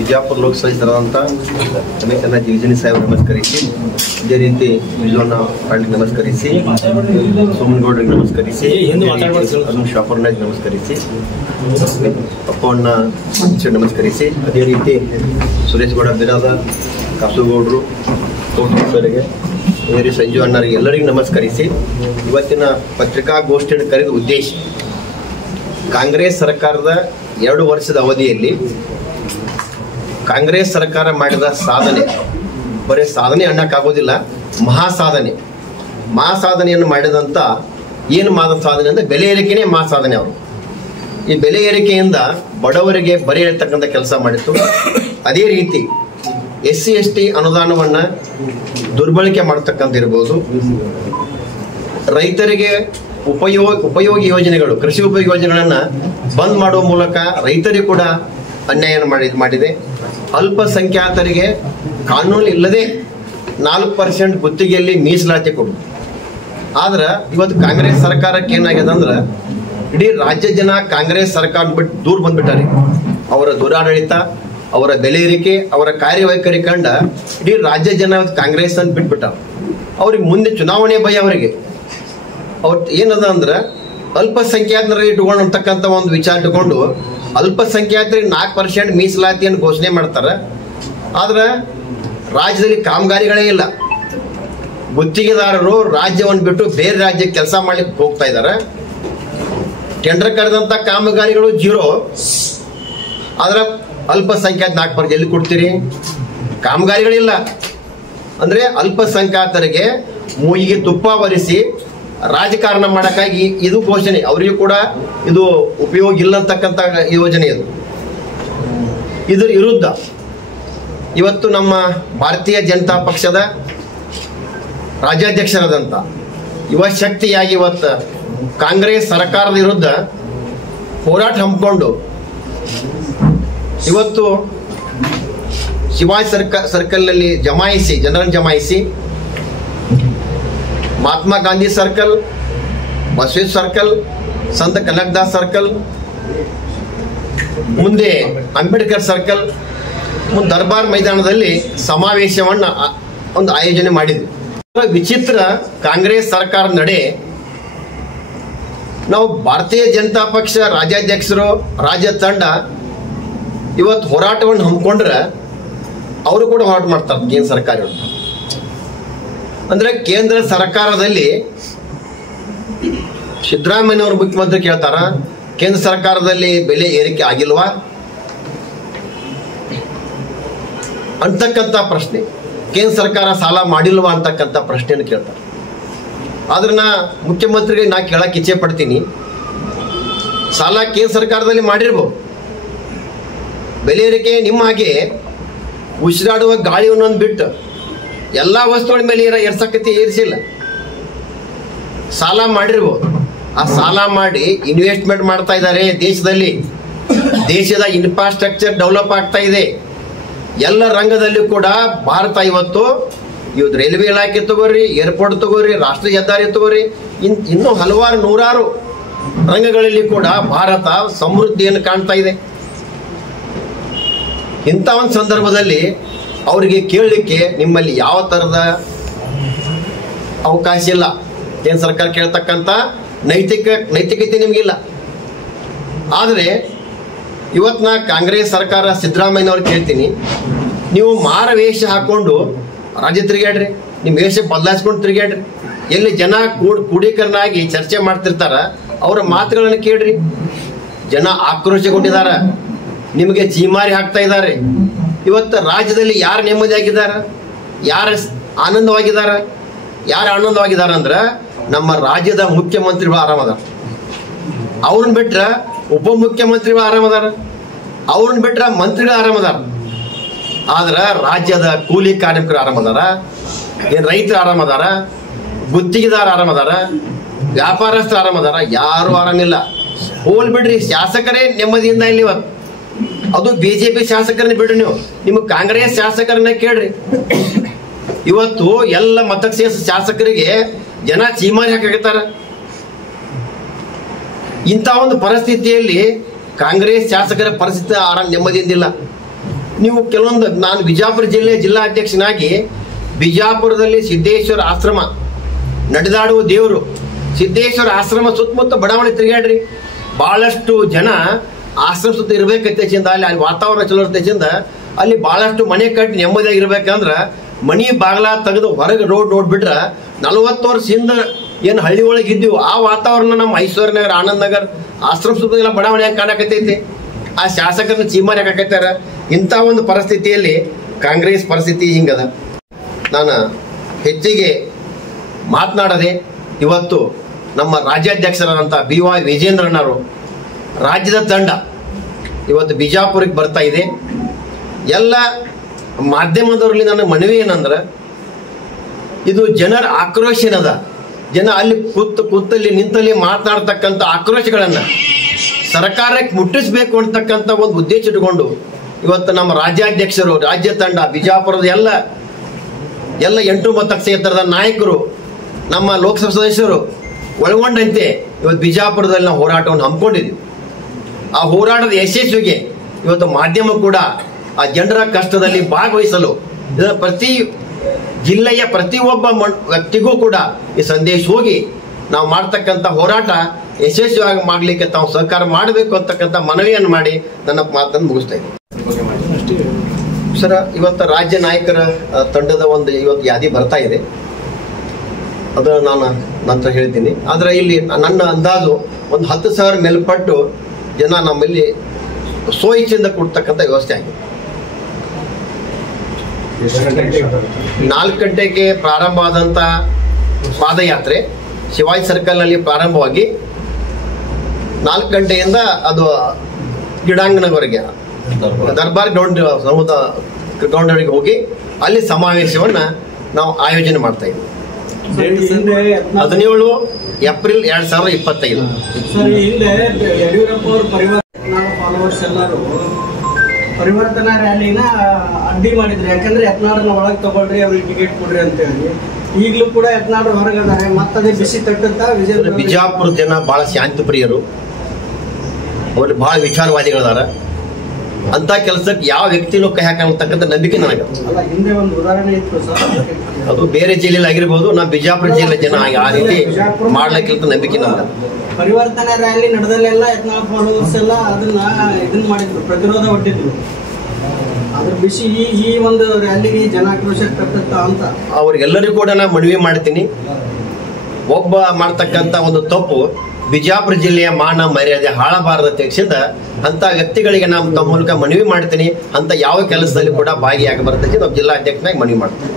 ವಿಜಯಪುರ ಲೋಕಸಭೆ ಸದಸ್ಯರಾದಂಥ ರಮೇಶ್ ಜಿಗಜಿಣಿ ಸಾಹೇಬ್ ನಮಸ್ಕರಿಸಿ, ಇದೇ ರೀತಿ ವಿಜಯನ ಪಾಂಡ್ಗೆ ನಮಸ್ಕರಿಸಿ, ಸೋಮನಗೌಡರಿಗೆ ನಮಸ್ಕರಿಸಿ, ಅರುಣ್ ಶಾಪರ್ನಾಗ್ ನಮಸ್ಕರಿಸಿ, ಅಪ್ಪಣ್ಣ ನಮಸ್ಕರಿಸಿ, ಅದೇ ರೀತಿ ಸುರೇಶ್ ಗೌಡ ಬಿರಾದ, ಕಾಸುಗೌಡರು, ಕೋಟೇಶ್ವರಿಗೆ, ಅದೇ ರೀತಿ ಸಂಜು ಅಣ್ಣರಿಗೆ ಎಲ್ಲರಿಗೂ ನಮಸ್ಕರಿಸಿ, ಇವತ್ತಿನ ಪತ್ರಿಕಾಗೋಷ್ಠಿಯನ್ನು ಕರೆದ ಉದ್ದೇಶ ಕಾಂಗ್ರೆಸ್ ಸರ್ಕಾರದ 2 ವರ್ಷದ ಅವಧಿಯಲ್ಲಿ ಕಾಂಗ್ರೆಸ್ ಸರ್ಕಾರ ಮಾಡಿದ ಸಾಧನೆ, ಬರೀ ಸಾಧನೆ ಅನ್ನಕ್ಕಾಗೋದಿಲ್ಲ, ಮಹಾಸಾಧನೆಯನ್ನು ಮಾಡಿದಂಥ ಏನು ಸಾಧನೆ ಅಂದರೆ ಬೆಲೆ ಏರಿಕೆನೇ ಮಹಾಸಾಧನೆ. ಅವರು ಈ ಬೆಲೆ ಏರಿಕೆಯಿಂದ ಬಡವರಿಗೆ ಬರೆ ಹೇಳ್ತಕ್ಕಂಥ ಕೆಲಸ ಮಾಡಿತ್ತು. ಅದೇ ರೀತಿ SC ST ಅನುದಾನವನ್ನು ದುರ್ಬಳಕೆ ಮಾಡತಕ್ಕಂಥ ಇರ್ಬೋದು, ರೈತರಿಗೆ ಉಪಯೋಗಿ ಯೋಜನೆಗಳು, ಕೃಷಿ ಉಪಯೋಗಿ ಯೋಜನೆಗಳನ್ನು ಬಂದ್ ಮಾಡುವ ಮೂಲಕ ರೈತರಿಗೆ ಕೂಡ ಅನ್ಯಾಯ ಮಾಡಿದೆ. ಅಲ್ಪಸಂಖ್ಯಾತರಿಗೆ ಕಾನೂನು ಇಲ್ಲದೆ 4% ಗುತ್ತಿಗೆಯಲ್ಲಿ ಮೀಸಲಾತಿ ಕೊಡು. ಆದ್ರೆ ಇವತ್ತು ಕಾಂಗ್ರೆಸ್ ಸರ್ಕಾರಕ್ಕೆ ಏನಾಗಿದೆ ಅಂದ್ರೆ ಇಡೀ ರಾಜ್ಯ ಜನ ಕಾಂಗ್ರೆಸ್ ಸರ್ಕಾರ ಬಿಟ್ಟು ದೂರ ಬಂದ್ಬಿಟ್ಟಾರೆ. ಅವರ ದುರಾಡಳಿತ, ಅವರ ಬೆಲೆ ಏರಿಕೆ, ಅವರ ಕಾರ್ಯವೈಖರಿ ಕಂಡ ಇಡೀ ರಾಜ್ಯ ಜನ ಕಾಂಗ್ರೆಸ್ ಅನ್ನು ಬಿಟ್ಬಿಟ್ಟಾರ. ಅವ್ರಿಗೆ ಮುಂದೆ ಚುನಾವಣೆ ಭಯ. ಅವರಿಗೆ ಏನದ ಅಂದ್ರೆ ಅಲ್ಪಸಂಖ್ಯಾತರಿಗೆ ಇಟ್ಕೊಂಡು ಅಂತಕ್ಕಂಥ ಒಂದು ವಿಚಾರ ಇಟ್ಕೊಂಡು ಅಲ್ಪಸಂಖ್ಯಾತರಿಗೆ 4% ಮೀಸಲಾತಿಯನ್ನು ಘೋಷಣೆ ಮಾಡ್ತಾರೆ. ಆದ್ರೆ ರಾಜ್ಯದಲ್ಲಿ ಕಾಮಗಾರಿಗಳೇ ಇಲ್ಲ. ಗುತ್ತಿಗೆದಾರರು ರಾಜ್ಯವನ್ನು ಬಿಟ್ಟು ಬೇರೆ ರಾಜ್ಯಕ್ಕೆ ಕೆಲಸ ಮಾಡ್ಲಿಕ್ಕೆ ಹೋಗ್ತಾ ಇದ್ದಾರೆ. ಟೆಂಡರ್ ಕರೆದಂತ ಕಾಮಗಾರಿಗಳು 0. ಆದ್ರೆ ಅಲ್ಪಸಂಖ್ಯಾತ 4% ಎಲ್ಲಿ ಕೊಡ್ತೀರಿ? ಕಾಮಗಾರಿಗಳಿಲ್ಲ. ಅಂದ್ರೆ ಅಲ್ಪಸಂಖ್ಯಾತರಿಗೆ ಮೂಗಿಗೆ ತುಪ್ಪ ಬರಿಸಿ ರಾಜಕಾರಣ ಮಾಡಕ್ಕಾಗಿ ಇದು ಘೋಷಣೆ. ಅವರಿಗೂ ಕೂಡ ಇದು ಉಪಯೋಗ ಇಲ್ಲ ಅಂತಕ್ಕಂಥ ಯೋಜನೆ. ಇದ್ರ ವಿರುದ್ಧ ಇವತ್ತು ನಮ್ಮ ಭಾರತೀಯ ಜನತಾ ಪಕ್ಷದ ರಾಜ್ಯಾಧ್ಯಕ್ಷರಾದಂಥ ಯುವ ಶಕ್ತಿಯಾಗಿ ಇವತ್ತು ಕಾಂಗ್ರೆಸ್ ಸರ್ಕಾರದ ವಿರುದ್ಧ ಹೋರಾಟ ಹಮ್ಮಿಕೊಂಡು ಇವತ್ತು ಶಿವಾಜಿ ಸರ್ಕಲ್ನಲ್ಲಿ ಜನರನ್ನು ಜಮಾಯಿಸಿ ಮಹಾತ್ಮ ಗಾಂಧಿ ಸರ್ಕಲ್, ಬಸವೇಶ್ವರ ಸರ್ಕಲ್, ಸಂತ ಕನಕದಾಸ್ ಸರ್ಕಲ್, ಮುಂದೆ ಅಂಬೇಡ್ಕರ್ ಸರ್ಕಲ್, ಮುಂದೆ ದರ್ಬಾರ್ ಮೈದಾನದಲ್ಲಿ ಸಮಾವೇಶವನ್ನ ಒಂದು ಆಯೋಜನೆ ಮಾಡಿದ್ವಿ. ವಿಚಿತ್ರ ಕಾಂಗ್ರೆಸ್ ಸರ್ಕಾರದ ನಡೆ ನಾವು ಭಾರತೀಯ ಜನತಾ ಪಕ್ಷ ರಾಜ್ಯಾಧ್ಯಕ್ಷರು, ರಾಜ್ಯ ತಂಡ ಇವತ್ತು ಹೋರಾಟವನ್ನು ಹಮ್ಮಿಕೊಂಡ್ರೆ ಅವರು ಕೂಡ ಹೋರಾಟ ಮಾಡ್ತಾರೆ. ಕೇಂದ್ರ ಸರ್ಕಾರ ಅಂದ್ರೆ ಕೇಂದ್ರ ಸರ್ಕಾರದಲ್ಲಿ ಸಿದ್ದರಾಮಯ್ಯ ಅವರು ಮುಖ್ಯಮಂತ್ರಿ ಕೇಳ್ತಾರ, ಕೇಂದ್ರ ಸರ್ಕಾರದಲ್ಲಿ ಬೆಲೆ ಏರಿಕೆ ಆಗಿಲ್ವಾ ಅಂತಕ್ಕಂಥ ಪ್ರಶ್ನೆ, ಕೇಂದ್ರ ಸರ್ಕಾರ ಸಾಲ ಮಾಡಿಲ್ವಾ ಅಂತಕ್ಕಂಥ ಪ್ರಶ್ನೆಯನ್ನು ಕೇಳ್ತಾರೆ. ಆದ್ರೆ ಮುಖ್ಯಮಂತ್ರಿಗೆ ನಾ ಕೇಳಕ್ಕೆ ಇಚ್ಛೆ ಪಡ್ತೀನಿ, ಸಾಲ ಕೇಂದ್ರ ಸರ್ಕಾರದಲ್ಲಿ ಮಾಡಿರ್ಬೋದು, ಬೆಲೆ ಏರಿಕೆ ನಿಮ್ಮ ಹಾಗೆ ಉಸಿರಾಡುವ ಗಾಳಿಯನ್ನು ಬಿಟ್ಟು ಎಲ್ಲ ವಸ್ತುಗಳ ಮೇಲೆ ಏರಿಸಿಲ್ಲ. ಸಾಲ ಮಾಡಿರ್ಬೋದು, ಆ ಸಾಲ ಮಾಡಿ ಇನ್ವೆಸ್ಟ್ಮೆಂಟ್ ಮಾಡ್ತಾ ಇದ್ದಾರೆ. ದೇಶದ ಇನ್ಫ್ರಾಸ್ಟ್ರಕ್ಚರ್ ಡೆವಲಪ್ ಆಗ್ತಾ ಇದೆ. ಎಲ್ಲ ರಂಗದಲ್ಲಿ ಕೂಡ ಭಾರತ ಇವತ್ತು ರೈಲ್ವೆ ಇಲಾಖೆ ತಗೋರಿ, ಏರ್ಪೋರ್ಟ್ ತಗೋರಿ, ರಾಷ್ಟ್ರೀಯ ಹೆದ್ದಾರಿ ತಗೋರಿ, ಇನ್ನೂ ಹಲವಾರು 100 ರಂಗಗಳಲ್ಲಿ ಕೂಡ ಭಾರತ ಸಮೃದ್ಧಿಯನ್ನು ಕಾಣ್ತಾ ಇದೆ. ಇಂಥ ಒಂದು ಸಂದರ್ಭದಲ್ಲಿ ಅವರಿಗೆ ಕೇಳಲಿಕ್ಕೆ ನಿಮ್ಮಲ್ಲಿ ಯಾವ ತರದ ಅವಕಾಶ ಇಲ್ಲ. ಕೇಂದ್ರ ಸರ್ಕಾರ ಕೇಳ್ತಕ್ಕಂಥ ನೈತಿಕತೆ ನಿಮಗಿಲ್ಲ. ಆದರೆ ಇವತ್ತು ನಾ ಕಾಂಗ್ರೆಸ್ ಸರ್ಕಾರ ಸಿದ್ದರಾಮಯ್ಯನವ್ರು ಕೇಳ್ತೀನಿ, ನೀವು ಮಾರವೇಷ ಹಾಕೊಂಡು ರಾಜ್ಯ ತಿರುಗಾಡ್ರಿ, ನಿಮ್ಮ ವೇಷ ಬದಲಾಯಿಸ್ಕೊಂಡು ತಿರುಗಾಡ್ರಿ. ಎಲ್ಲಿ ಜನ ಕೂಡೀಕರನಾಗಿ ಚರ್ಚೆ ಮಾಡ್ತಿರ್ತಾರ ಅವರ ಮಾತುಗಳನ್ನು ಕೇಳ್ರಿ. ಜನ ಆಕ್ರೋಶಗೊಂಡಿದ್ದಾರೆ, ನಿಮಗೆ ಚೀಮಾರಿ ಹಾಕ್ತಾ ಇದ್ದಾರೆ. ಇವತ್ತು ರಾಜ್ಯದಲ್ಲಿ ಯಾರು ನೆಮ್ಮದಿಯಾಗಿದ್ದಾರೆ, ಯಾರು ಆನಂದವಾಗಿದ್ದಾರೆ ಅಂದ್ರೆ ನಮ್ಮ ರಾಜ್ಯದ ಮುಖ್ಯಮಂತ್ರಿಗಳು ಆರಾಮದಾರ. ಅವ್ರನ್ನ ಬಿಟ್ರೆ ಉಪಮುಖ್ಯಮಂತ್ರಿಗಳು ಆರಾಮದಾರ, ಅವ್ರನ್ನ ಬಿಟ್ರೆ ಮಂತ್ರಿಗಳು ಆರಾಮದಾರ. ಆದ್ರೆ ರಾಜ್ಯದ ಕೂಲಿ ಕಾರ್ಮಿಕರು ಆರಾಮದಾರ, ರೈತರು ಆರಾಮದಾರ, ಗುತ್ತಿಗೆದಾರ ಆರಾಮದಾರ, ವ್ಯಾಪಾರಸ್ಥರು ಆರಾಮದಾರ? ಯಾರು ಆರಾಮಿಲ್ಲ. ಹೋಲ್ ಬಿಡ್ರಿ, ಶಾಸಕರೇ ನೆಮ್ಮದಿಯಿಂದ ಇಲ್ಲಿ. ಇವತ್ತು ಅದು ಬಿಜೆಪಿ ಶಾಸಕರನ್ನ ಬಿಡ್ರಿ, ನೀವು ನಿಮ್ಮ ಕಾಂಗ್ರೆಸ್ ಶಾಸಕರನ್ನ ಕೇಳ್ರಿ. ಇವತ್ತು ಎಲ್ಲ ಮತಕ್ಷೇತ್ರ ಶಾಸಕರಿಗೆ ಜನ ಚೀಮಾರಿ ಹಾಕಾಗತ್ತಾರ. ಇಂಥ ಒಂದು ಪರಿಸ್ಥಿತಿಯಲ್ಲಿ ಕಾಂಗ್ರೆಸ್ ಶಾಸಕರ ಪರಿಸ್ಥಿತಿ ನೆಮ್ಮದಿಯಿಂದಿಲ್ಲ. ನೀವು ಕೆಲವೊಂದು, ನಾನು ಬಿಜಾಪುರ ಜಿಲ್ಲೆಯ ಜಿಲ್ಲಾಧ್ಯಕ್ಷನಾಗಿ ಬಿಜಾಪುರದಲ್ಲಿ ಸಿದ್ದೇಶ್ವರ ಆಶ್ರಮ ನಡೆದಾಡುವ ದೇವರು, ಸಿದ್ದೇಶ್ವರ ಆಶ್ರಮ ಸುತ್ತಮುತ್ತ ಬಡಾವಣೆ ತಿರುಗಾಡ್ರಿ, ಬಹಳಷ್ಟು ಜನ ಆಶ್ರಮ ಸುತ್ತ ಇರ್ಬೇಕಂತ ಅಲ್ಲಿ ವಾತಾವರಣ ಚಲೋ ಇರ್ತೈತಿಂದ ಅಲ್ಲಿ ಬಹಳಷ್ಟು ಮನೆ ಕಟ್ಟಿ ನೆಮ್ಮದಿಯಾಗಿರ್ಬೇಕಂದ್ರ ಮನಿ ಬಾಗ್ಲ ತೆಗೆದು ಹೊರಗೆ ರೋಡ್ ನೋಡ್ಬಿಟ್ರ 40 ವರ್ಷದಿಂದ ಏನು ಹಳ್ಳಿ ಒಳಗೆ ಇದ್ದೀವಿ ಆ ವಾತಾವರಣ ನಮ್ಮ ಐಶ್ವರ್ಯ ನಗರ, ಆನಂದ್ ನಗರ್, ಆಶ್ರಮ ಸುತ್ತಲ್ಲ ಬಡಾವಣೆ ಹೆಂಗೆ ಕಾಣಕತ್ತೈತಿ. ಆ ಶಾಸಕರನ್ನ ಚೀಮಾರಿ ಹಾಕತ್ತಾರ. ಇಂಥ ಒಂದು ಪರಿಸ್ಥಿತಿಯಲ್ಲಿ ಕಾಂಗ್ರೆಸ್ ಪರಿಸ್ಥಿತಿ ಹಿಂಗದ. ನಾನು ಹೆಚ್ಚಿಗೆ ಮಾತನಾಡದೆ ಇವತ್ತು ನಮ್ಮ ರಾಜ್ಯಾಧ್ಯಕ್ಷರಾದಂಥ BY ವಿಜೇಂದ್ರನವರು ರಾಜ್ಯದ ತಂಡ ಇವತ್ತು ಬಿಜಾಪುರಕ್ಕೆ ಬರ್ತಾ ಇದೆ. ಎಲ್ಲ ಮಾಧ್ಯಮದವರಲ್ಲಿ ನನ್ನ ಮನವಿ ಏನಂದ್ರೆ, ಇದು ಜನರ ಆಕ್ರೋಶ ಏನದ, ಜನ ಅಲ್ಲಿ ಕೂತಲ್ಲಿ ನಿಂತಲ್ಲಿ ಮಾತನಾಡ್ತಕ್ಕಂಥ ಆಕ್ರೋಶಗಳನ್ನು ಸರ್ಕಾರಕ್ಕೆ ಮುಟ್ಟಿಸಬೇಕು ಅಂತಕ್ಕಂಥ ಒಂದು ಉದ್ದೇಶ ಇಟ್ಕೊಂಡು ಇವತ್ತು ನಮ್ಮ ರಾಜ್ಯಾಧ್ಯಕ್ಷರು, ರಾಜ್ಯ ತಂಡ, ಬಿಜಾಪುರದ ಎಲ್ಲ 8 ಕ್ಷೇತ್ರದ ನಾಯಕರು, ನಮ್ಮ ಲೋಕಸಭಾ ಸದಸ್ಯರು ಒಳಗೊಂಡಂತೆ ಇವತ್ತು ಬಿಜಾಪುರದಲ್ಲಿ ನಾವು ಹೋರಾಟವನ್ನು ಹಮ್ಮಿಕೊಂಡಿದ್ದೀವಿ. ಆ ಹೋರಾಟದ ಯಶಸ್ವಿಗೆ ಇವತ್ತು ಮಾಧ್ಯಮ ಕೂಡ ಆ ಜನರ ಕಷ್ಟದಲ್ಲಿ ಭಾಗವಹಿಸಲು ಪ್ರತಿ ಜಿಲ್ಲೆಯ ಪ್ರತಿಯೊಬ್ಬ ವ್ಯಕ್ತಿಗೂ ಕೂಡ ಈ ಸಂದೇಶ ಹೋಗಿ ನಾವು ಮಾಡ್ತಕ್ಕಂಥ ಹೋರಾಟ ಯಶಸ್ವಿಯಾಗಿ ಮಾಡಲಿಕ್ಕೆ ತಾವು ಸಹಕಾರ ಮಾಡಬೇಕು ಅಂತಕ್ಕಂಥ ಮನವಿಯನ್ನು ಮಾಡಿ ನನ್ನ ಮಾತನ್ನು ಮುಗಿಸ್ತಾ ಇದ್ದೀನಿ. ಸರ್, ಇವತ್ತು ರಾಜ್ಯ ನಾಯಕರ ತಂಡದ ಒಂದು ಇವತ್ತು ಯಾದಿ ಬರ್ತಾ ಇದೆ, ಅದು ನಾನು ನಂತರ ಹೇಳ್ತೀನಿ. ಆದರೆ ಇಲ್ಲಿ ನನ್ನ ಅಂದಾಜು ಒಂದು 10,000 ಮೇಲ್ಪಟ್ಟು ಜನ ನಮ್ಮಲ್ಲಿ ಸ್ವಇಚ್ಛೆಯಿಂದ ಕೊಡ್ತಕ್ಕಂಥ ವ್ಯವಸ್ಥೆ ಆಗಿದೆ. 4 ಗಂಟೆಗೆ ಪ್ರಾರಂಭ ಆದಂಥ ಪಾದಯಾತ್ರೆ ಶಿವಾಜಿ ಸರ್ಕಲ್ನಲ್ಲಿ ಪ್ರಾರಂಭವಾಗಿ 4 ಗಂಟೆಯಿಂದ ಅದು ಕ್ರೀಡಾಂಗಣವರೆಗೆ ದರ್ಬಾರ್ ಗ್ರೌಂಡ್ವರೆಗೆ ಹೋಗಿ ಅಲ್ಲಿ ಸಮಾವೇಶವನ್ನು ನಾವು ಆಯೋಜನೆ ಮಾಡ್ತಾ ಇದ್ದೀವಿ. 17 ಏಪ್ರಿಲ್ 2025. ಸರ್, ಹಿಂದೆ ಯಡಿಯೂರಪ್ಪ ಅವರು ಫಾಲೋವರ್ಸ್ ಎಲ್ಲರೂ ಪರಿವರ್ತನಾ ರ್ಯಾಲಿನ ಅಡ್ಡಿ ಮಾಡಿದ್ರು. ಯಾಕಂದ್ರೆ ಯತ್ನಾಳನ್ನ ಒಳಗೆ ತಗೊಳ್ರಿ, ಅವ್ರಿಗೆ ಟಿಕೆಟ್ ಕೊಡ್ರಿ ಅಂತ ಹೇಳಿ. ಈಗಲೂ ಕೂಡ ಯತ್ನಾಳ್ ಹೊರಗದಾರೆ, ಮತ್ತದೇ ಬಿಸಿ ತಟ್ಟಂತ ವಿಜಯ. ಬಿಜಾಪುರ ಜನ ಬಹಳ ಶಾಂತಿ ಪ್ರಿಯರು, ಅವ್ರು ಬಹಳ ವಿಚಾರವಾದಿಗಳದಾರ. ಅಂತ ಕೆಲಸಕ್ಕೆ ಯಾವ ವ್ಯಕ್ತಿನೂ ಕೈ ಹಾಕತಕ್ಕಂಥ ನಂಬಿಕೆ ನನಗೆ. ಹಿಂದೆ ಒಂದು ಉದಾಹರಣೆ ಇತ್ತು ಸರ್, ಅದು ಬೇರೆ ಜಿಲ್ಲೆಯಲ್ಲಿ ಆಗಿರ್ಬೋದು, ನಾ ಬಿಜಾಪುರ ಜಿಲ್ಲೆ ಜನ ಆ ರೀತಿ ಮಾಡ್ಲಿಕ್ಕೆ ನಂಬಿಕೆ ನಮ್ಗೆ. ಪರಿವರ್ತನಾ ರ್ಯಾಲಿ ನಡೆದಲ್ಲೆಲ್ಲ ಯತ್ನಾಳ್ ಫಾಲೋವರ್ಸ್ ಎಲ್ಲ ಇದನ್ನ ಮಾಡಿದ್ರು, ಪ್ರತಿರೋಧ ಒಡ್ಡಿದ್ರು. ಅದ್ರ ಬಿಸಿ ಈ ಒಂದು ರ್ಯಾಲಿಗೆ ಜನಾಕ್ರೋಶ ಕಟ್ಟುತ್ತ ಅಂತ ಅವ್ರಿಗೆಲ್ಲರಿಗೂ ಕೂಡ ನಾನು ಮನವಿ ಮಾಡ್ತೀನಿ. ಒಬ್ಬ ಮಾಡ್ತಕ್ಕಂಥ ಒಂದು ತಪ್ಪು ಬಿಜಾಪುರ ಜಿಲ್ಲೆಯ ಮಾನ ಮರ್ಯಾದೆ ಹಾಳಬಾರದ ತೆಗೆಸಿದ ಅಂತ ವ್ಯಕ್ತಿಗಳಿಗೆ ನಾನು ತಮ್ಮ ಮೂಲಕ ಮನವಿ ಮಾಡ್ತೀನಿ. ಅಂತ ಯಾವ ಕೆಲಸದಲ್ಲಿ ಕೂಡ ಭಾಗಿಯಾಗಬಾರದು ನಾವು ಜಿಲ್ಲಾಧ್ಯಕ್ಷನಾಗಿ ಮನವಿ ಮಾಡ್ತೀನಿ.